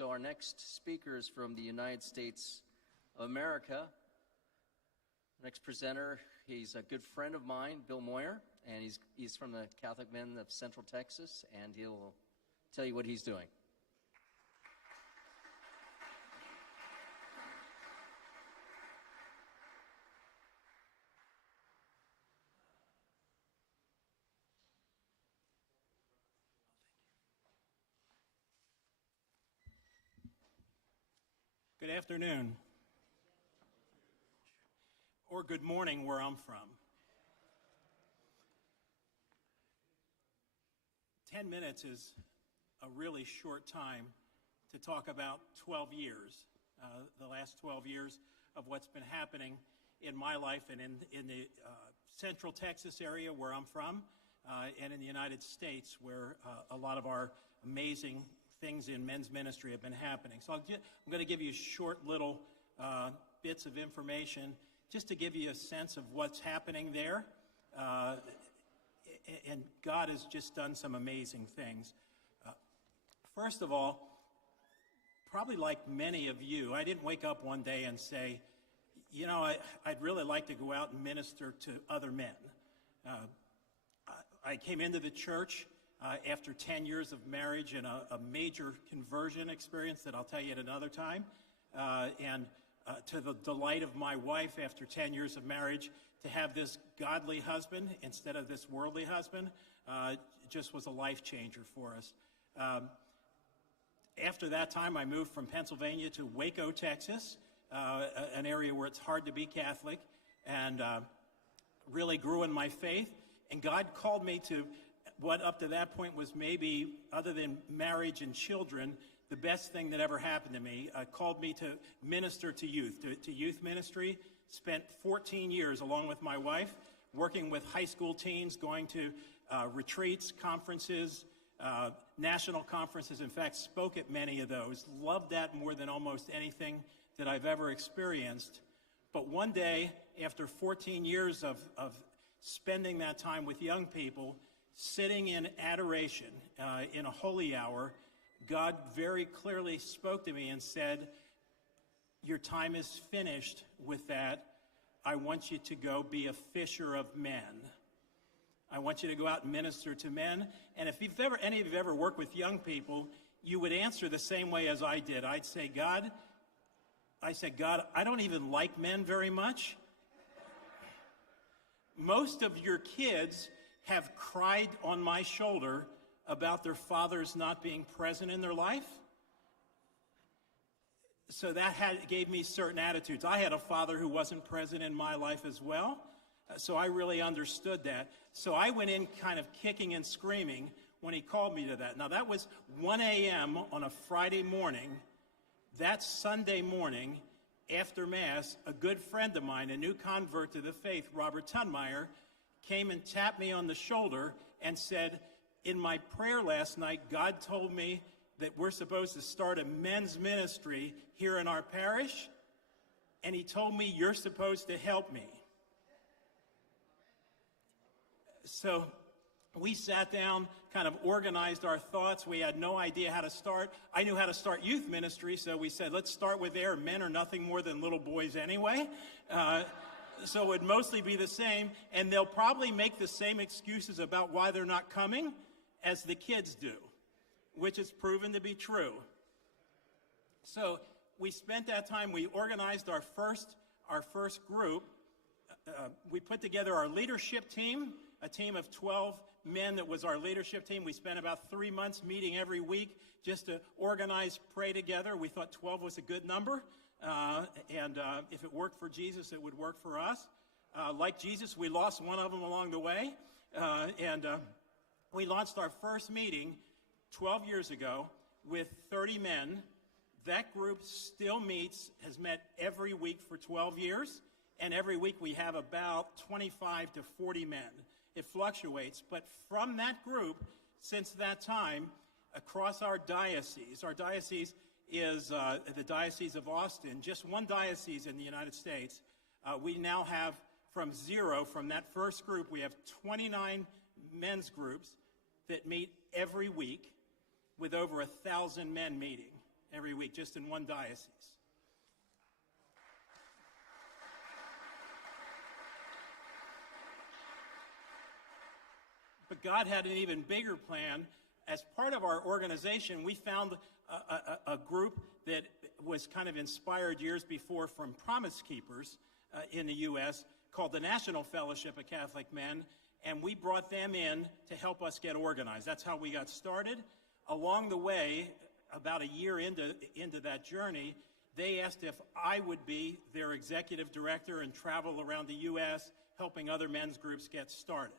So our next speaker is from the United States of America. Next presenter, he's a good friend of mine, Bill Moyer, and he's from the Catholic Men of Central Texas, and he'll tell you what he's doing. Good afternoon, or good morning where I'm from. 10 minutes is a really short time to talk about 12 years, the last 12 years of what's been happening in my life and in the Central Texas area where I'm from, and in the United States where a lot of our amazing things in men's ministry have been happening. So I'm going to give you short little bits of information just to give you a sense of what's happening there. And God has just done some amazing things. First of all, probably like many of you, I didn't wake up one day and say, you know, I'd really like to go out and minister to other men. I came into the church after 10 years of marriage and a major conversion experience that I'll tell you at another time. And to the delight of my wife after 10 years of marriage, to have this godly husband instead of this worldly husband just was a life changer for us. After that time, I moved from Pennsylvania to Waco, Texas, an area where it's hard to be Catholic, and really grew in my faith. And God called me to what up to that point was maybe, other than marriage and children, the best thing that ever happened to me. Called me to minister to youth, to youth ministry. Spent 14 years along with my wife, working with high school teens, going to retreats, conferences, national conferences. In fact, spoke at many of those. Loved that more than almost anything that I've ever experienced. But one day, after 14 years of spending that time with young people, sitting in adoration in a holy hour, God very clearly spoke to me and said, your time is finished with that. I want you to go be a fisher of men. I want you to go out and minister to men. And if any of you have ever worked with young people, you would answer the same way as I did. I'd say, God, I don't even like men very much. Most of your kids have cried on my shoulder about their fathers not being present in their life. So that gave me certain attitudes. I had a father who wasn't present in my life as well, so I really understood that. So I went in kind of kicking and screaming when he called me to that. Now that was 1 a.m. on a Friday morning. That Sunday morning, after Mass, a good friend of mine, a new convert to the faith, Robert Tunmeyer, came and tapped me on the shoulder and said, in my prayer last night, God told me that we're supposed to start a men's ministry here in our parish, and he told me you're supposed to help me. So we sat down, kind of organized our thoughts. We had no idea how to start. I knew how to start youth ministry, so we said, let's start with there. Men are nothing more than little boys anyway. So it would mostly be the same, and they'll probably make the same excuses about why they're not coming as the kids do, which is proven to be true. So we spent that time, we organized our first group. We put together our leadership team, a team of 12 men that was our leadership team. We spent about 3 months meeting every week just to organize, pray together. We thought 12 was a good number. And if it worked for Jesus, it would work for us. Like Jesus, we lost one of them along the way. And we launched our first meeting 12 years ago with 30 men. That group still meets, has met every week for 12 years. And every week we have about 25 to 40 men. It fluctuates. But from that group, since that time, across our diocese is the Diocese of Austin, just one diocese in the United States. We now have from that first group, we have 29 men's groups that meet every week with over 1,000 men meeting. every week, just in one diocese. But God had an even bigger plan. As part of our organization, we found a group that was kind of inspired years before from Promise Keepers in the U.S. called the National Fellowship of Catholic Men, and we brought them in to help us get organized. That's how we got started. Along the way, about a year into that journey, they asked if I would be their executive director and travel around the U.S. helping other men's groups get started.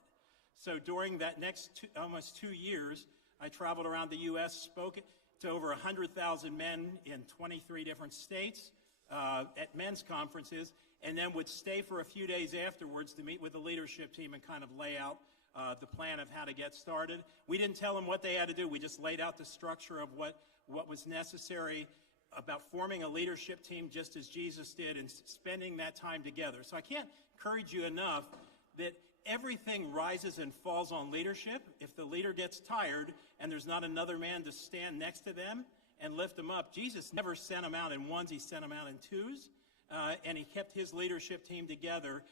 So during that next almost 2 years, I traveled around the U.S., spoke to over 100,000 men in 23 different states at men's conferences, and then would stay for a few days afterwards to meet with the leadership team and kind of lay out the plan of how to get started. We didn't tell them what they had to do. We just laid out the structure of what was necessary about forming a leadership team just as Jesus did and spending that time together. So I can't encourage you enough that everything rises and falls on leadership. If the leader gets tired and there's not another man to stand next to them and lift them up, Jesus never sent them out in ones, he sent them out in twos. And he kept his leadership team together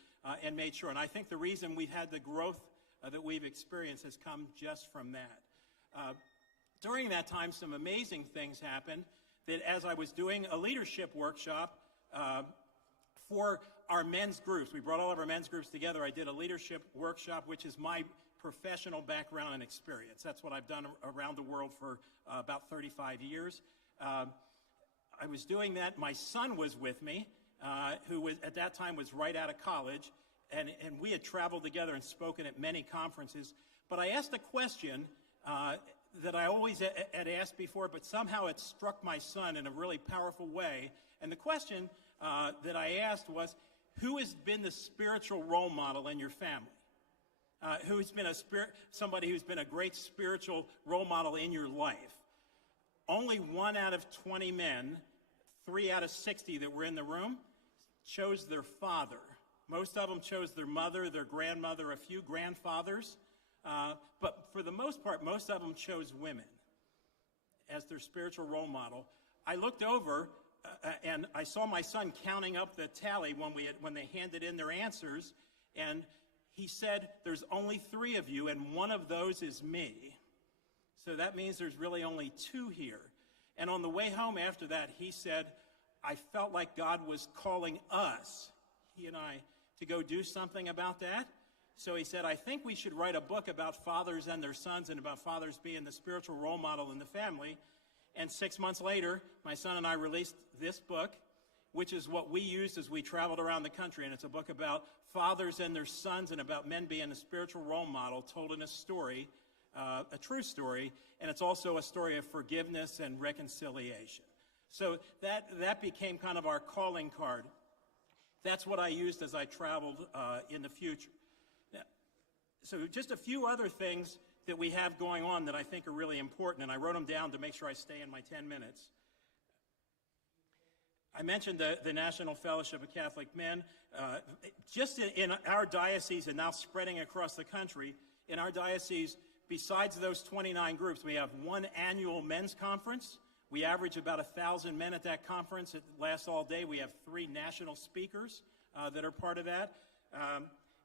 and made sure. And I think the reason we've had the growth that we've experienced has come just from that. During that time, some amazing things happened that as I was doing a leadership workshop for our men's groups, we brought all of our men's groups together. I did a leadership workshop, which is my professional background and experience. That's what I've done around the world for about 35 years. I was doing that. My son was with me, who was at that time was right out of college, and we had traveled together and spoken at many conferences. But I asked a question that I always had asked before, but somehow it struck my son in a really powerful way. And the question that I asked was, who has been the spiritual role model in your family? Who's been somebody who's been a great spiritual role model in your life? Only 1 out of 20 men, 3 out of 60 that were in the room, chose their father. Most of them chose their mother, their grandmother, a few grandfathers. But for the most part, most of them chose women as their spiritual role model. I looked over and I saw my son counting up the tally when they handed in their answers, and he said, "There's only 3 of you, and one of those is me." So that means there's really only 2 here. And on the way home after that, he said, "I felt like God was calling us, he and I, to go do something about that." So he said, "I think we should write a book about fathers and their sons and about fathers being the spiritual role model in the family." And 6 months later, my son and I released this book, which is what we used as we traveled around the country. And it's a book about fathers and their sons and about men being a spiritual role model told in a story, a true story. And it's also a story of forgiveness and reconciliation. So that became kind of our calling card. That's what I used as I traveled in the future. Now, so just a few other things that we have going on that I think are really important, and I wrote them down to make sure I stay in my 10 minutes. I mentioned the National Fellowship of Catholic Men. Just in our diocese and now spreading across the country, in our diocese, besides those 29 groups, we have 1 annual men's conference. We average about 1,000 men at that conference. It lasts all day. We have 3 national speakers that are part of that.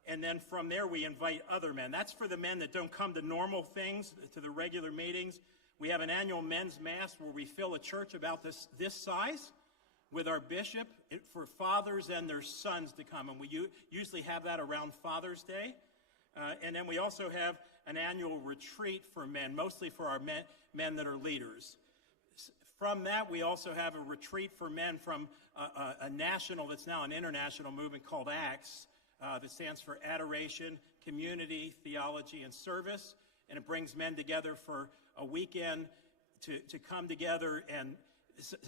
And then from there, we invite other men. That's for the men that don't come to normal things, to the regular meetings. We have an annual men's mass where we fill a church about this size with our bishop for fathers and their sons to come. And we usually have that around Father's Day. And then we also have an annual retreat for men, mostly for our men that are leaders. From that, we also have a retreat for men from a national that's now an international movement called ACTS, that stands for Adoration, Community, Theology, and Service. And it brings men together for a weekend to come together, and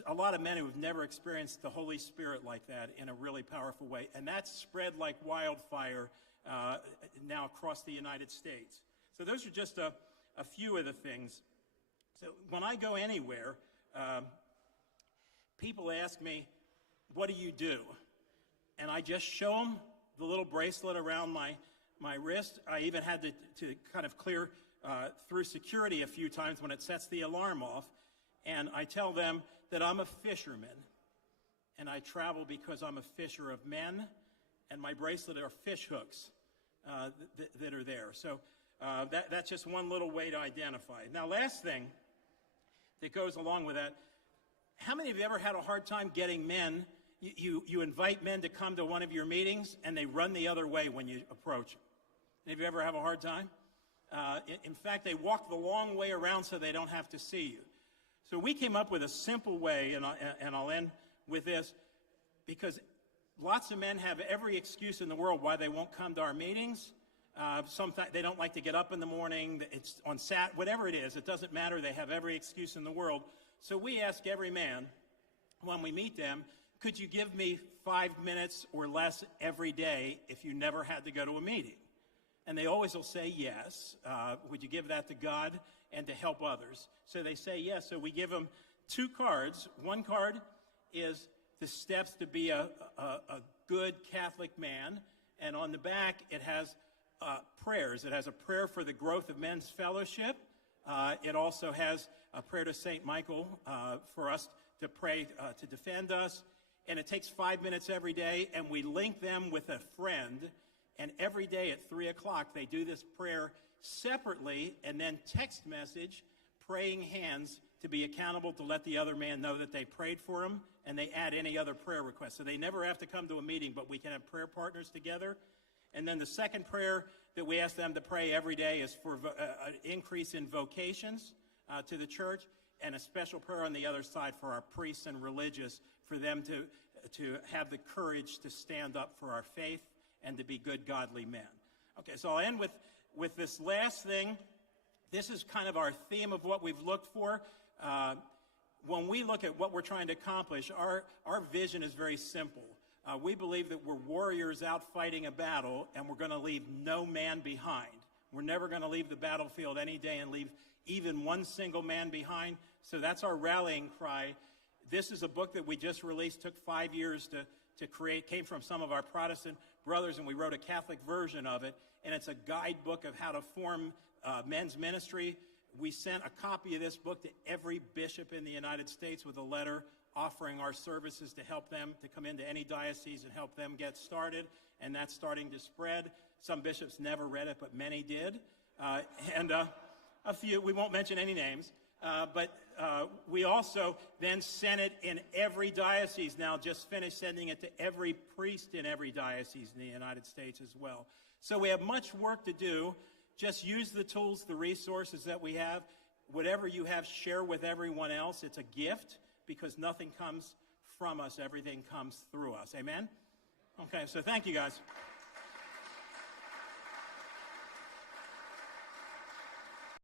a lot of men who have never experienced the Holy Spirit like that in a really powerful way. And that's spread like wildfire now across the United States. So those are just a few of the things. So when I go anywhere, people ask me, "What do you do?" And I just show them the little bracelet around my wrist. I even had to kind of clear through security a few times when it sets the alarm off. And I tell them that I'm a fisherman, and I travel because I'm a fisher of men, and my bracelet are fish hooks that are there. So that's just one little way to identify. Now, last thing that goes along with that, how many of you ever had a hard time getting men? You invite men to come to one of your meetings, and they run the other way when you approach them. Any of you ever have a hard time? In fact, they walk the long way around so they don't have to see you. So we came up with a simple way, and I'll end with this, because lots of men have every excuse in the world why they won't come to our meetings. Sometimes they don't like to get up in the morning. It's on whatever it is. It doesn't matter. They have every excuse in the world. So we ask every man when we meet them, could you give me 5 minutes or less every day if you never had to go to a meeting? And they always will say yes. Would you give that to God and to help others? So they say yes. So we give them 2 cards. One card is the steps to be a good Catholic man. And on the back, it has prayers. It has a prayer for the growth of men's fellowship. It also has a prayer to St. Michael for us to pray to defend us. And it takes 5 minutes every day, and we link them with a friend. And every day at 3 o'clock, they do this prayer separately, and then text message, praying hands to be accountable to let the other man know that they prayed for him, and they add any other prayer requests. So they never have to come to a meeting, but we can have prayer partners together. And then the second prayer that we ask them to pray every day is for an increase in vocations to the church, and a special prayer on the other side for our priests and religious, for them to have the courage to stand up for our faith and to be good, godly men. Okay, so I'll end with this last thing. This is kind of our theme of what we've looked for. When we look at what we're trying to accomplish, our vision is very simple. We believe that we're warriors out fighting a battle, and we're going to leave no man behind. We're never going to leave the battlefield any day and leave even one single man behind. So that's our rallying cry. This is a book that we just released, took 5 years to create, came from some of our Protestant brothers, and we wrote a Catholic version of it, and it's a guidebook of how to form men's ministry. We sent a copy of this book to every bishop in the United States with a letter offering our services to help them to come into any diocese and help them get started, and that's starting to spread. Some bishops never read it, but many did, and a few, we won't mention any names, but we also then sent it in every diocese. Now just finished sending it to every priest in every diocese in the United States as well. So we have much work to do. Just use the tools, the resources that we have. Whatever you have, share with everyone else. It's a gift because nothing comes from us. Everything comes through us. Amen? Okay, so thank you guys.